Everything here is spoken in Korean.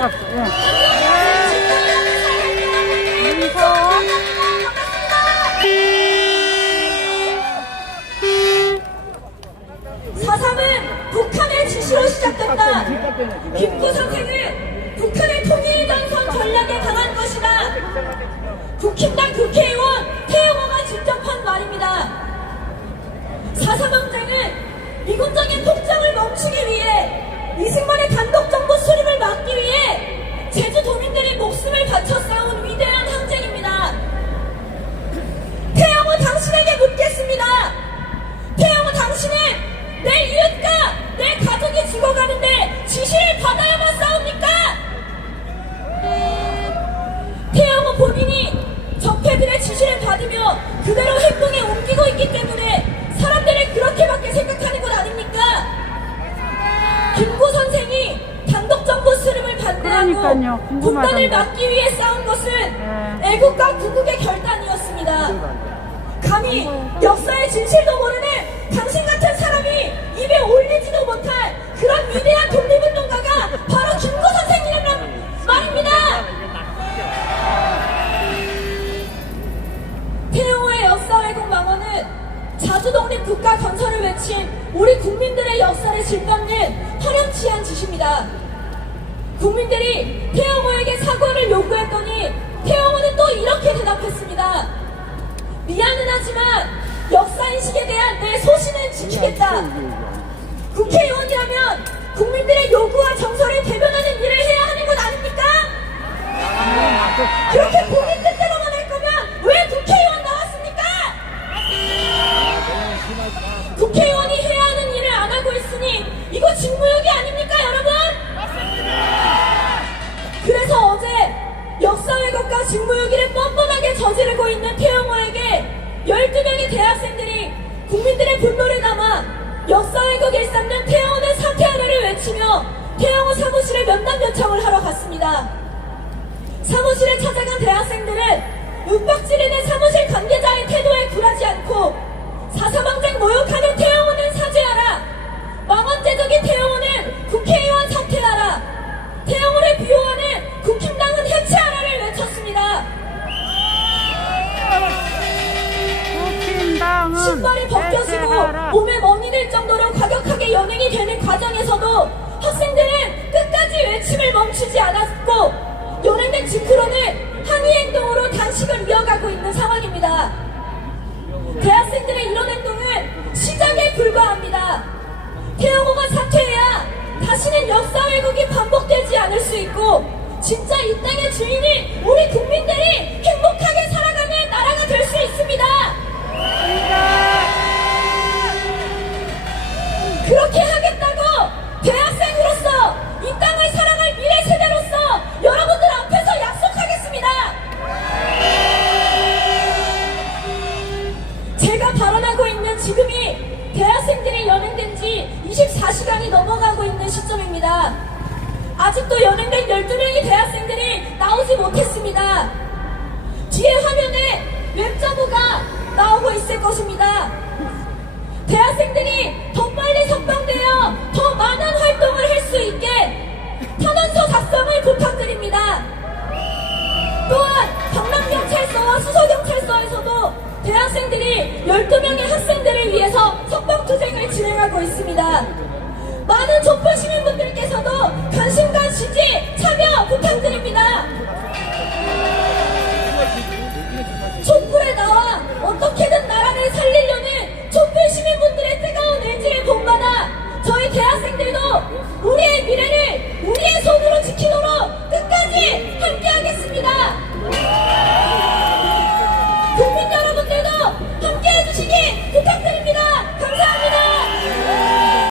갔어. 예. 사삼은 북한의 지시로 시작됐다. 김구 선생은 북한의 통일전선 전략에 당한 것이다. 국힘당 국회의원 태영호가 직접 한 말입니다. 사삼항쟁은 미군적인 폭정을 멈추기 위해 이승만의 단 지시를 받으며 그대로 행동에 옮기고 있기 때문에 사람들이 그렇게밖에 생각하는 것 아닙니까? 김구 선생이 단독 정부 수립을 반대하고. 국단을 막기 위해 싸운 것은 네. 애국과 구국의 결단이었습니다. 감히 역사의 진실도 모르는 당신 같은 사람이 입에 올리지도 못할 그런 위대한 독립운동가가 자주독립 국가 건설을 외친 우리 국민들의 역사를 짓밟는 화렴치한 짓입니다. 국민들이 태영호에게 사과를 요구했더니 태영호는 또 이렇게 대답했습니다. 미안은 하지만 역사인식에 대한 내 소신은 지키겠다. 국회 2013년 태양의 사퇴 하나를 외치며 태양호 사무실에 면담 요청을 하러 갔습니다. 사무실에 찾아간 대학생들은 육박질이는 사무실 관계자의 태도에 외침을 멈추지 않았고 연행된 직후로는 항의 행동으로 단식을 이어가고 있는 상황입니다. 대학생들의 이런 행동은 시작에 불과합니다. 태영호가 사퇴해야 다시는 역사 왜곡이 반복되지 않을 수 있고 진짜 이 땅의 주인이 우리 국민들 제가 발언하고 있는 지금이 대학생들이 연행된 지 24시간이 넘어가고 있는 시점입니다. 아직도 연행된 12명의 대학생들이 나오지 못했습니다. 뒤에 화면에 웹자보가 나오고 있을 것입니다. 대학생들이 대학생들이 12명의 학생들을 위해서 석방투쟁을 진행하고 있습니다. 많은 촛불 시민분들께서도 관심과 지지, 참여 부탁드립니다.